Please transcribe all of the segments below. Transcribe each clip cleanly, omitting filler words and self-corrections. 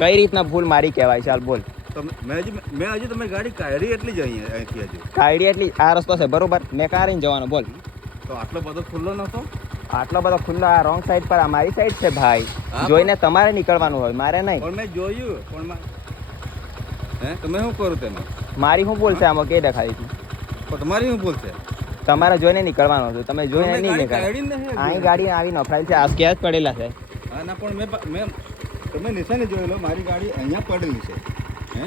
કઈ રીતના ભૂલ મારી કહેવાય? ચાલ બોલ. મેં હજી તમે ગાડી કાઢી એટલી જ અહીંથી હજુ કાયડી એટલી આ રસ્તો છે બરોબર, મેં કાર રહીને જવાનો બોલ. તો આટલો બધો ખુલ્લો નતો. આટલો બધો ખુલ્લો આ રોંગ સાઈડ પર, આ મારી સાઈડ છે ભાઈ. જોઈને તમારે નીકળવાનું હોય, મારે નહીં. પણ મેં જોયું પણ તમે શું કરું તમે? મારી શું બોલશે આમાં કે દેખાડી હતી? પણ તમારી શું બોલશે? તમારે જોઈને નીકળવાનું હતું, તમે જોઈને નહીં નીકળે. અહીં ગાડી આવી નફરાયેલ છે, આ સ્કેચ પડેલા છે. હા ના, પણ મેં તમે નિશાને જોઈ લો, મારી ગાડી અહીંયા પડેલી છે. હે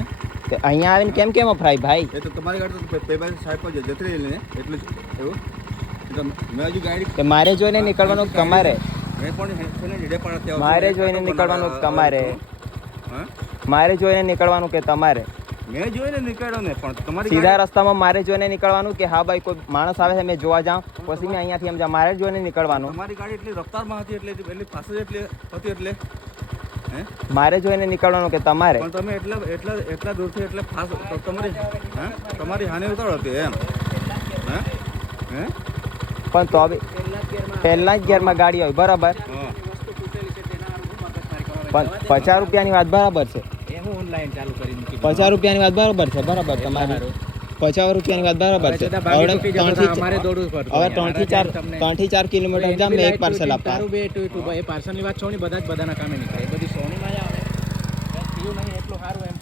અહીંયા આવીને કેમ કેમ અફરાય ભાઈ? એ તો તમારી ગાડી તો પેપર સાઈડ પર જતી રહી ને એટલું જ એવું. મેં હજુ ગાડી મારે જોઈને નીકળવાનું તમારે. મેં પણ હેડે પાડતી મારે જોઈને નીકળવાનું તમારે. મારે જોઈને નીકળવાનું કે તમારે? મેં જોઈને નીકળ્યો ને, પણ તમારી સીધા રસ્તામાં મારે જોઈને નીકળવાનું કે હા ભાઈ કોઈ માણસ આવે છે મેં જોવા જાઉં પછી મેં અહીંયાથી સમજા મારે જોઈને નીકળવાનું. તમારી ગાડી એટલી રફતારમાં હતી એટલે પાસે જ એટલી હતી એટલે મારે જોઈને નીકળવાનું કે તમારે? પણ તમે એટલા દૂરથી એટલે ફાસ્ટ તમારી હાનિ ઉતારો હતી એમ. પણ તો બી પહેલા જ ગિયરમાં ગાડી હોય બરાબર, પણ 50 રૂપિયાની વાત બરાબર છે. 50 રૂપિયાની વાત બરાબર છે, બરાબર તમારી 50 રૂપિયાની વાત બરાબર છે. હવે 3 થી 4 કિલોમીટર જામ મેં એક પાર્સલ આપતા. પાર્સલની વાત છોડી બધાના કામે નીકળે. બધી સોની માં આવે થયું નહીં એટલું સારું એમ.